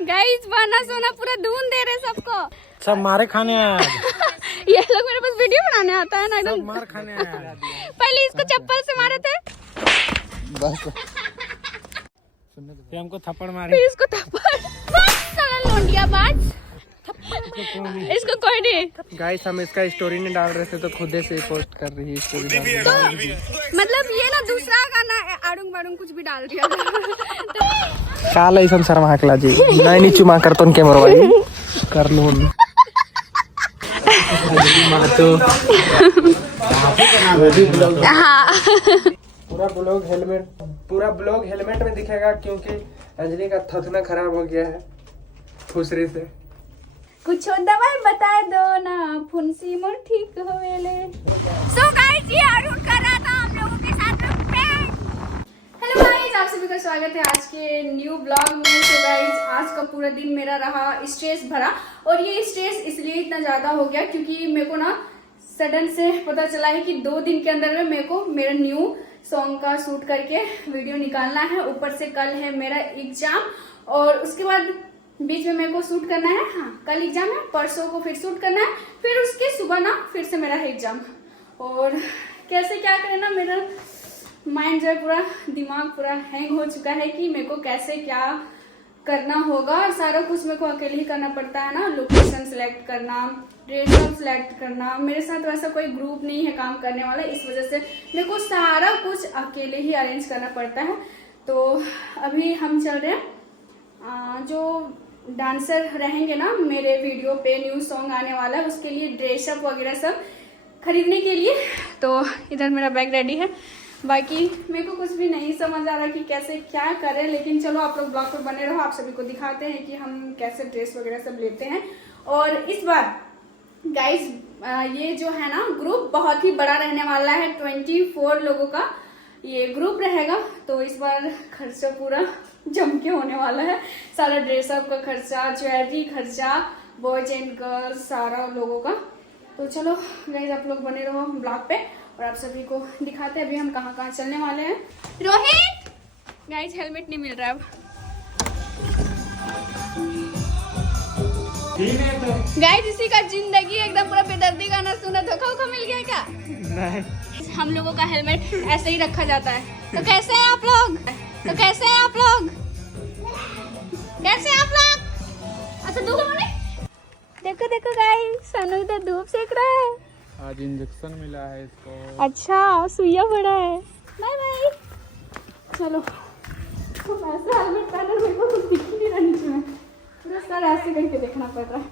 Guys बना सोना पूरा धून दे रहे सबको। सब मारे खाने आए। ये लोग मेरे पास वीडियो बनाने आता है ना। सब मार खाने आए। पहले इसको चप्पल से मारे थे, बस फिर हमको थप्पड़ मारे। फिर इसको थप्पड़। बस साला लोंडिया बाज। इसको कोई नहीं। गाइस हम इसका स्टोरी नहीं डाल रहे थे तो खुद से पोस्ट कर रही है स्टोरी। तो मतलब ये ना दूसरा गाना आड़ूंग बाड़ूंग कुछ भी डाल दिया। काल ऐसा शर्मा हकला जी नहीं नी चुमा करतन के मरवाई कर लून हाँ पूरा ब्लॉग हेलमेट में दिखेगा क्योंकि अंजलि का थथना खराब हो गया है फुसरी से। कुछ दवाई बता दो ना फुंसी मोर ठीक होवेले। सो गाइस ये अरुण कर रहा था हम लोगों के साथ प्रैंक। हेलो गाइस आप सभी का स्वागत है आज के न्यू ब्लॉग में। सो गाइस आज का पूरा दिन मेरा रहा स्ट्रेस भरा और ये स्ट्रेस इसलिए इतना ज्यादा हो गया क्योंकि मेरे को ना सडन से पता चला है कि 2 दिन के अंदर में मेरे को मेरा न्यू सॉन्ग का शूट करके वीडियो निकालना है। ऊपर से कल है मेरा एग्जाम और उसके बाद बीच में मेरे को शूट करना है। हाँ कल एग्जाम है, परसों को फिर शूट करना है, फिर उसके सुबह ना फिर से मेरा है एग्जाम। और कैसे क्या करें ना, मेरा माइंड जो है पूरा दिमाग पूरा हैंग हो चुका है कि मेरे को कैसे क्या करना होगा और सारा कुछ मेरे को अकेले ही करना पड़ता है ना। लोकेशन सिलेक्ट करना, ड्रेस सिलेक्ट करना, मेरे साथ वैसा कोई ग्रुप नहीं है काम करने वाला, इस वजह से मेरे को सारा कुछ अकेले ही अरेंज करना पड़ता है। तो अभी हम चल रहे हैं जो डांसर रहेंगे ना मेरे वीडियो पे, न्यू सॉन्ग आने वाला है उसके लिए ड्रेसअप वगैरह सब खरीदने के लिए। तो इधर मेरा बैग रेडी है। बाकी मेरे को कुछ भी नहीं समझ आ रहा कि कैसे क्या करें, लेकिन चलो आप लोग ब्लॉग पर बने रहो, आप सभी को दिखाते हैं कि हम कैसे ड्रेस वगैरह सब लेते हैं। और इस बार गाइस ये जो है ना ग्रुप बहुत ही बड़ा रहने वाला है, 24 लोगों का ये ग्रुप रहेगा। तो इस बार खर्चा पूरा जम के होने वाला है, सारा ड्रेसअप का खर्चा, ज्वेलरी खर्चा, बॉयज एंड गर्ल्स सारा लोगों का। तो चलो गाइस आप लोग बने रहो ब्लॉग पे और आप सभी को दिखाते हैं अभी हम कहाँ कहाँ चलने वाले हैं। रोहित गाइस हेलमेट नहीं मिल रहा है अब। गाइस इसी का जिंदगी एकदम पूरा बेदर्दी गाना सुना, धोखा वोखा मिल गया क्या? नहीं। हम लोगों का हेलमेट ऐसे ही रखा जाता है। तो कैसे हैं आप लोग? कैसे हैं आप लोग? अच्छा धूप है, देखो देखो गाइस सोनू इधर धूप सेक रहा है। आज इंजेक्शन मिला है इसको। अच्छा सुइया पड़ा है। Bye bye. चलो ऐसा हेलमेट पहना मेरे को कुछ दिख ही नहीं रहा नीचे में, पूरा सर ऐसे करके देखना पड़ रहा है।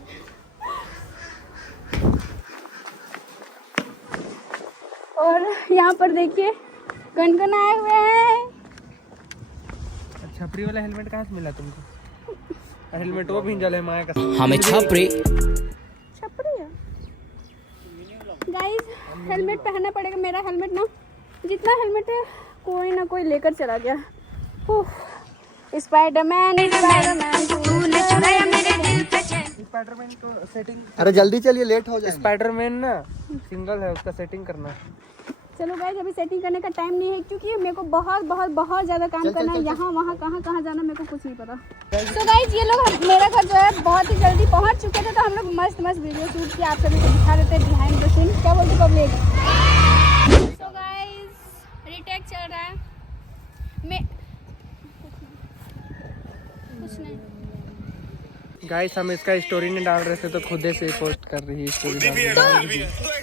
और यहाँ पर देखिए गनगन आए हुए हैं। छपरी वाला हेलमेट कहाँ से मिला तुमको? हेलमेट वो भिंजल है माया का। हमें छपरी है गाइस, हेलमेट पहनना पड़ेगा। मेरा हेलमेट ना जितना हेलमेट है कोई ना कोई लेकर चला गया। स्पाइडरमैन को सेटिंग। अरे जल्दी चलिए लेट हो जाएगा। स्पाइडरमैन ना सिंगल है, उसका सेटिंग करना। चलो गाइस अभी सेटिंग करने का टाइम नहीं है क्योंकि मेरे को बहुत ज़्यादा काम करना है। यहाँ वहाँ कहाँ जाना मेरे को कुछ नहीं पता। तो गाइस ये लोग मेरा घर जो है बहुत ही जल्दी पहुँच चुके थे, तो हम लोग मस्त वीडियो शूट किया, आप सभी को दिखा देते हैं बिहाइंड द सीन। क्या बोलते पब्लिक? तो गाइस रीटेक चल रहा है। मैं कुछ नहीं गाइस हम इसका स्टोरी नहीं डाल रहे थे तो खुद से पोस्ट कर रही है स्टोरी। तो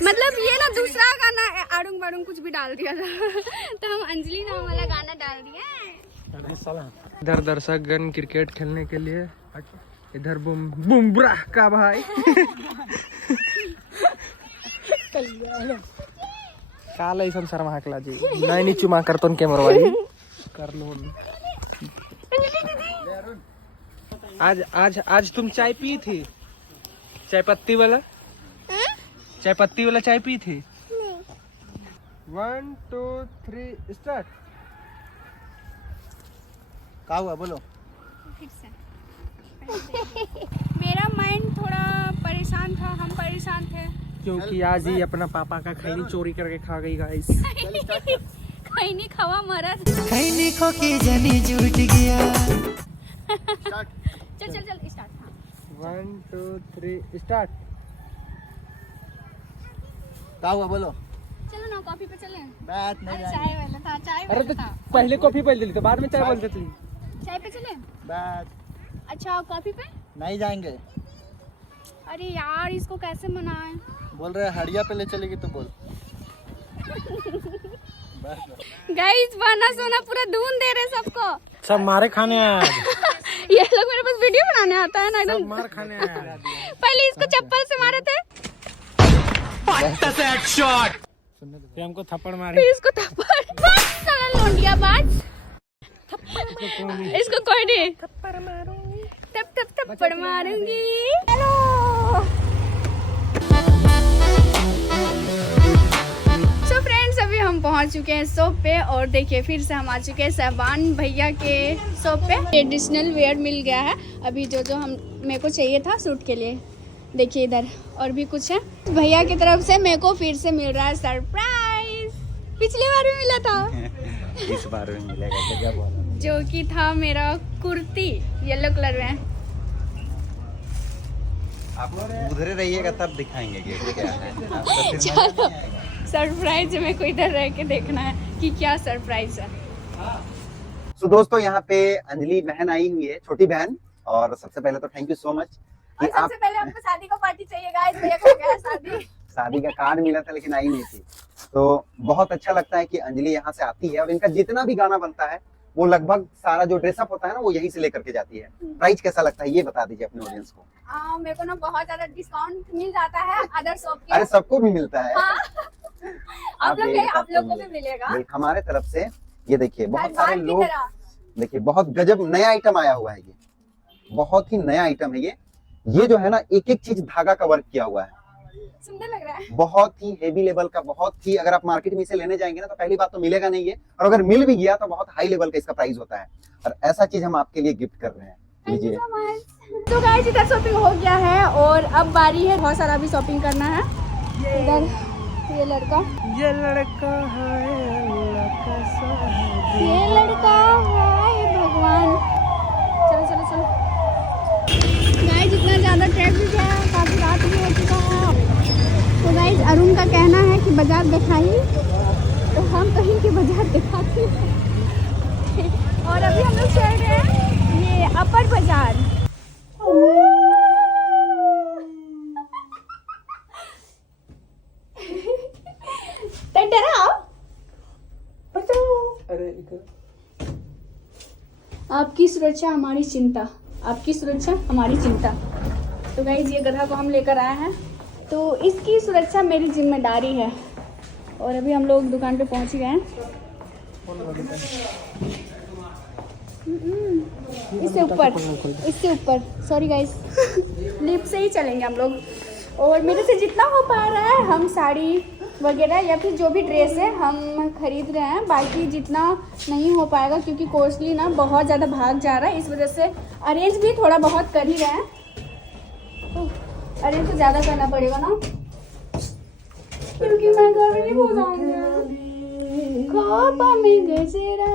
मतलब ये ना दूसरा गाना आड़ूंग बाड़ूंग कुछ भी डाल दिया था। तो हम अंजलि नाम वाला गाना डाल दिया। इधर दर्शक गण क्रिकेट खेलने के लिए, इधर बुमराह का भाई काल ऐसा शर्मा हकला जी नहीं नी चुमा करतन के मरवाई कर लून। आज तुम चाय पी थी? चाय पत्ती वाला चाय पी थी? 1 2 3 स्टार्ट। क्या हुआ बोलो? फिर से मेरा माइंड थोड़ा परेशान था, हम परेशान थे क्योंकि आज ही अपना पापा का खैनी चोरी करके खा गई गाइस। खैनी खावा मरद खैनी खो के जानी जुट गया। चल चल चल स्टार्ट। 1 2 3 स्टार्ट। क्या हुआ बोलो। चलो ना कॉफी पे चलें। बैठ नहीं चाय जाएंगे। वाला था, चाय अरे वाला तो था। पहले कॉफी पहले ली तो बाद में चाय बोलते थे। चाय पे चलें। बैठ अच्छा कॉफी पे। नहीं जाएंगे। अरे यार इसको कैसे मनाएं। बोल रहे हड़िया पे ले चलेगी तो बोल। बस गाइस बहाना सोना पूरा धून दे रहे सबको। सब मारे खाने आया। ये लोग मेरे पास वीडियो बनाने आता है ना एकदम। मार खाने आया। पहले इसको चप्पल से मारे थे, फिर हमको थप्पड़ मारे। फिर इसको थप्पड़। बस साला लोंडिया बाज। इसको कोई नहीं। थप्पड़ मारूंगी। तब तब थप्पड़ मारूंगी। हेलो सो फ्रेंड्स, अभी हम पहुंच चुके हैं शॉप पे और देखिए फिर से हम आ चुके हैं सहबान भैया के शॉप पे। ट्रेडिशनल वेयर मिल गया है अभी जो जो हम मेरे को चाहिए था सूट के लिए। देखिए इधर और भी कुछ है। भैया की तरफ से मेरे को फिर से मिल रहा है सरप्राइज। पिछली बार भी मिला था, इस बार में मिलेगा तो क्या बोला। जो कि था मेरा कुर्ती येलो कलर में। आप उधर रहिएगा तब दिखाएंगे कि क्या है। चलो सरप्राइज मेरे को इधर रह के देखना है कि क्या सरप्राइज है। तो दोस्तों यहाँ पे अंजलि बहन आई हुई है, छोटी बहन। और सबसे पहले तो थैंक यू सो मच कि और आप सबसे पहले हमको शादी का पार्टी चाहिए गाइस। भैया को हो गया है शादी। शादी का कार्ड मिला था लेकिन आई नहीं थी। तो बहुत अच्छा लगता है कि अंजलि यहाँ से आती है और इनका जितना भी गाना बनता है वो लगभग सारा जो ड्रेसअप होता है ना वो यहीं से लेकर के जाती है। प्राइस कैसा लगता है ये बता दीजिए अपने ऑडियंस को। मेरे को ना बहुत ज्यादा डिस्काउंट मिल जाता है अदर शॉप के। अरे सबको भी मिलता है। हाँ। आप लोग को भी मिलेगा हमारे तरफ से। ये देखिए बहुत सारे की लोग, तरह। देखिए बहुत गजब नया आइटम आया हुआ है। ये बहुत ही नया आइटम है। ये जो है ना एक एक चीज धागा का वर्क किया हुआ है। सुंदर लग रहा है। बहुत ही हेवी लेवल का, बहुत ही, अगर आप मार्केट में इसे लेने जाएंगे ना तो पहली बात तो मिलेगा नहीं ये, और अगर मिल भी गया तो बहुत हाई लेवल का इसका प्राइस होता है। और ऐसा चीज हम आपके लिए गिफ्ट कर रहे हैं। लीजिए। तो गाइस इधर शॉपिंग हो गया है और अब बारी है बहुत सारा भी शॉपिंग करना है। इधर ये लड़का है भगवान। चलो चलो चलो गाइस, इतना ज्यादा ट्रैफिक है, काफी रात भी हो चुका है। तो गाइस अरुण का कहना है कि बाजार दिखाई, तो हम कहीं के बाजार दिखाते हैं। और अभी हम लोग चल रहे हैं ये अपर बाजार। आपकी सुरक्षा हमारी चिंता, आपकी सुरक्षा हमारी चिंता। तो गाइस ये गधा को हम लेकर आए हैं तो इसकी सुरक्षा मेरी जिम्मेदारी है। और अभी हम लोग दुकान पे पहुंच गए हैं। इससे ऊपर सॉरी गाइस, लिफ्ट से ही चलेंगे हम लोग। और मेरे से जितना हो पा रहा है हम साड़ी वगैरह या फिर जो भी ड्रेस है हम खरीद रहे हैं। बाकी जितना नहीं हो पाएगा क्योंकि कॉस्टली ना बहुत ज़्यादा भाग जा रहा है, इस वजह से अरेंज भी थोड़ा बहुत कर ही रहे हैं। तो अरेंज तो ज़्यादा करना पड़ेगा ना क्योंकि मैं घर में नहीं बोलूँगी। खोपा में गजरा।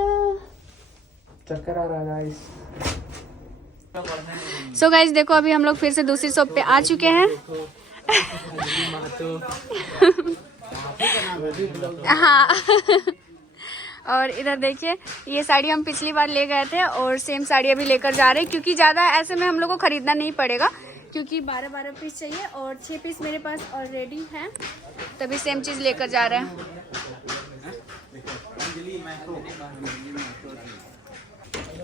चक्कर आ रहा है गाइस। सो गाइस देखो अभी हम लोग फिर से दूसरी शॉप पे आ चुके हैं। हाँ। और इधर देखिए ये साड़ी हम पिछली बार ले गए थे और सेम साड़ी अभी लेकर जा रहे हैं क्योंकि ज़्यादा ऐसे में हम लोग को खरीदना नहीं पड़ेगा क्योंकि 12-12 पीस चाहिए और 6 पीस मेरे पास ऑलरेडी हैं, तभी सेम चीज़ लेकर जा रहे हैं।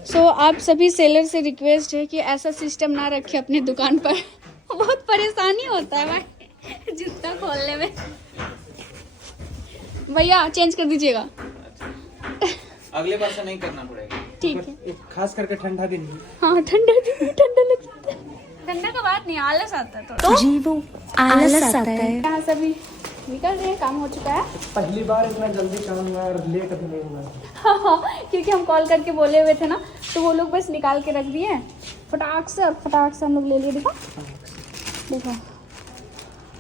सो आप सभी सेलर से रिक्वेस्ट है कि ऐसा सिस्टम ना रखें अपनी दुकान पर। बहुत परेशानी होता है भाई जूता खोलने में। भैया चेंज कर दीजिएगा। अगले बार से नहीं करना पड़ेगा। ठीक है। खास करके ठंडा दिन। हाँ ठंडा लग जाता है। ठंडा का बात नहीं, आलस आता है तो जी वो आलस आता है। यहाँ सभी निकल रहे हैं, काम हो चुका है। पहली बार इतना जल्दी काम हुआ और लेट भी नहीं हुआ। हाँ क्योंकि हम कॉल करके बोले हुए थे ना तो वो लोग बस निकाल के रख दिए फटाक से हम लोग ले लिए। देखो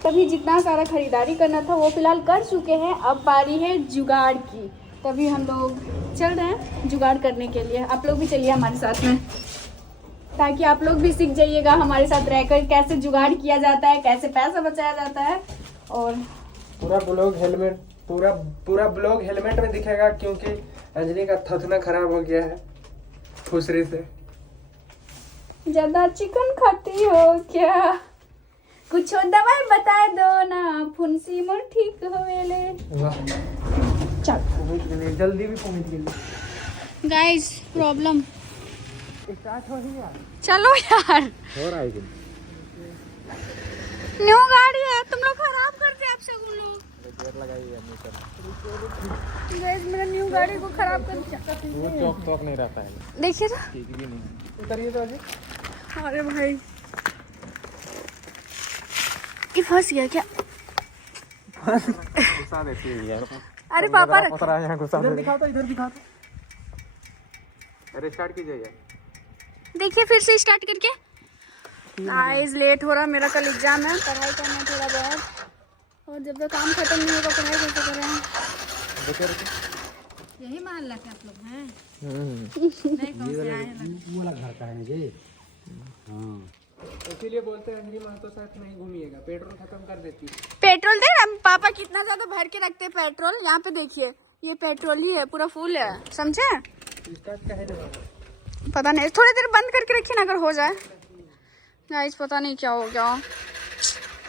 तभी जितना सारा खरीदारी करना था वो फिलहाल कर चुके हैं। अब बारी है जुगाड़ की, तभी हम लोग चल रहे हैं जुगाड़ करने के लिए। आप लोग भी चलिए हमारे साथ में। ताकि आप लोग भी सीख जाइएगा हमारे साथ रहकर कैसे जुगाड़ किया जाता है, कैसे पैसा बचाया जाता है। और पूरा ब्लॉग हेलमेट में दिखेगा, क्योंकि अंजलि का थथना खराब हो गया है फुसरी से। ज्यादा चिकन खाती हो क्या? कुछ दवाई बता दो ना, फुंसी मोर ठीक होवेले। वाह, चल पहुंच गए, जल्दी भी पहुंच गए। गाइस प्रॉब्लम स्टार्ट हो ही यार। चलो यार, हो रहा है कि न्यू गाड़ी है, तुम लोग खराब करते हैं आप सब लोग। गेयर लगाइए गाइस मेरा न्यू गाड़ी को खराब कर दिया। वो चौक नहीं रहता है, देखिए तो, ठीक भी नहीं। उतरिए तो अजी। अरे भाई ये फंस गया क्या? घुसा देती है यार। अरे पापा उतरा यहाँ घुसा दे। इधर दिखाओ तो, इधर दिखाओ तो। अरे स्टार्ट कीजिए यार। देखिए फिर से स्टार्ट करके। गाइस लेट हो रहा, मेरा कल एग्जाम है, पढ़ाई करना है थोड़ा बहुत, और जब तक काम खत्म नहीं होगा पढ़ाई कैसे करें? देखिए यही मोहल्ला के आप लोग हैं? इसीलिए बोलते हैं अंजलि महतो साथ नहीं घूमिएगा, पेट्रोल खत्म कर देती है। पेट्रोल दे रहे हैं पापा, कितना ज्यादा भर के रखते हैं पेट्रोल। यहाँ पे देखिए ये पेट्रोल ही है, पूरा फुल है, समझे? स्टार्ट का है ना, पता नहीं, थोड़ी देर बंद करके रखिए ना, अगर हो जाए। गाइस पता नहीं क्या हो गया,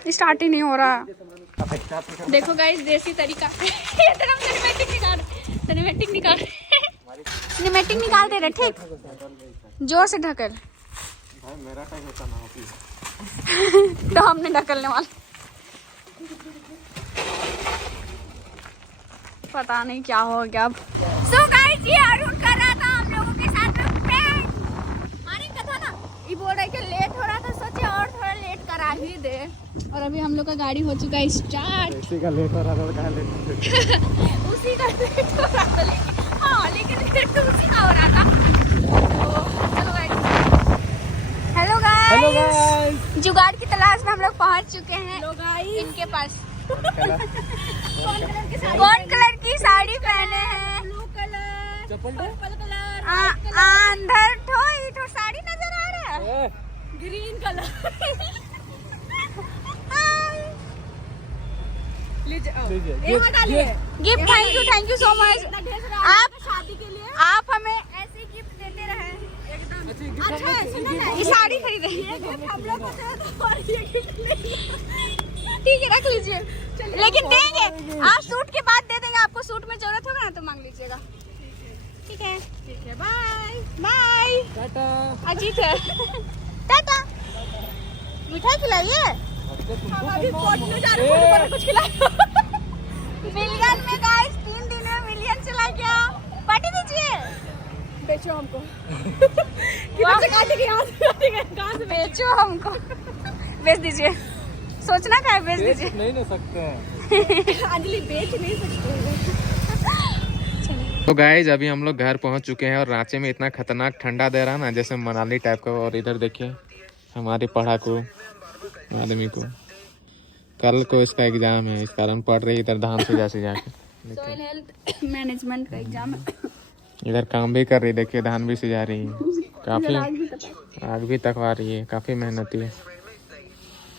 स्टार्ट ही नहीं हो रहा। देखो गाइस देसी तरीका ये तरफ सिनेमैटिक निकाल दे रहे, ठीक? जोर से ढकल। मेरा टाइम होता ना तो हमने ढकलने वाला, पता नहीं क्या हो गया अब। सो गाइस ये अरुण कर रहा था हम लोगों के साथ में प्रैंक। माने कथा ना, ये बोल रहा है कि लेट हो रहा था, सोचे और थोड़ा लेट करा ही दे। और अभी हम लोग का गाड़ी हो चुका है स्टार्ट। उसी का लेट हो रहा था, कहाँ लेट उसी का लेट हो रहा था, लेकिन हाँ, लेकिन लेट तो उसी का हो रहा था। तो चलो गाइस, हेलो गाइस, जुगाड़ की तलाश में हम लोग पहुंच चुके हैं इनके पास। कौन कलर की साड़ी पहने हैं? ब्लू कलर, पर्पल कलर, अंदर ठो साड़ी नजर आ रहा है, green colour. Gift, thank you so much. आप शादी के लिए आप हमें ऐसे गिफ्ट देते रहे। अच्छा है, सुनो ना, ये साड़ी खरीदे हम लोग को, ठीक है रख लीजिए, लेकिन देंगे आप सूट के बाद दे देंगे आपको। सूट में जरूरत होगा ना तो मांग लीजिएगा, ठीक है? ठीक है, बाय बाय, टाटा। अजीत है, टाटा। मिठाई खिलाइए, हम अभी पोर्ट में जा रहे हैं, कुछ खिलाओ। मिलियन में गाइस 3 दिन में मिलियन चला गया, पार्टी दीजिए। बेचो हमको किधर से काटेंगे, यहाँ से काटेंगे, कहाँ से बेचो हमको, बेच दीजिए। सोचना क्या है, बेच दीजिए। नहीं ना सकते हैं अंजलि, बेच नहीं सकते। तो गाइज अभी हम लोग घर पहुंच चुके हैं, और रांची में इतना खतरनाक ठंडा दे रहा है ना, जैसे मनाली टाइप का। और इधर देखिए हमारे पढ़ाकू आदमी को कल को इसका एग्जाम है, इस कारण पढ़ रही इधर धान से जाके। सॉइल हेल्थ मैनेजमेंट का एग्जाम है। इधर काम भी कर रही, देखिए धान भी सिजा रही है, काफी आग भी तकवा रही है, काफी मेहनती है।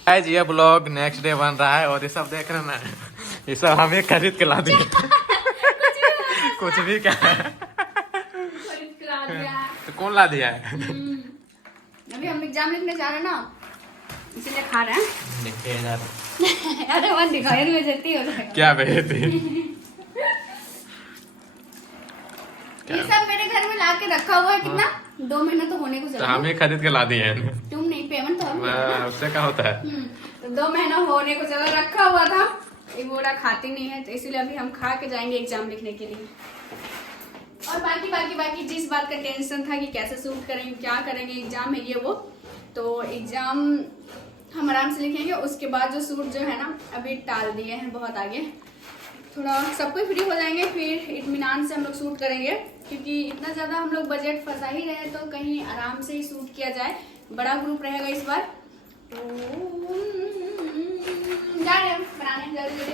गाइस ये ब्लॉग नेक्स्ट डे बन रहा है, और ये सब देख रहे ना, ये सब हमें खरीद के ला दिए। कुछ भी क्या तो कौन ला दिया है? अभी हम एग्जाम लिखने जा रहे हैं ना, इसीलिए खा रहे हैं। देखिए यार, अरे मत दिखाओ यार, बेइज्जती हो जाएगा। क्या बेइज्जती? ये सब मेरे घर में ला के रखा हुआ है, कितना 2 महीना तो होने को तो चला। हमें खरीद के ला दिए हैं। तुम नहीं, पेमेंट तो हम उससे क्या होता है? तो 2 महीना होने को चला, रखा हुआ था। ये बोरा खाती नहीं है, तो इसीलिए अभी हम खा के जाएंगे एग्जाम लिखने के लिए। और बाकी जिस बात का टेंशन था कि कैसे शूट करेंगे, क्या करेंगे, एग्जाम है ये वो, तो एग्जाम हम आराम से लिखेंगे। उसके बाद जो शूट जो है ना, अभी टाल दिए हैं बहुत आगे, थोड़ा सब कोई फ्री हो जाएंगे, फिर इत्मीनान से हम लोग शूट करेंगे। क्योंकि इतना ज़्यादा हम लोग बजट फंसा ही रहे, तो कहीं आराम से ही शूट किया जाए। बड़ा ग्रुप रहेगा इस बार, तो जा रहे हैं बनाने जल्दी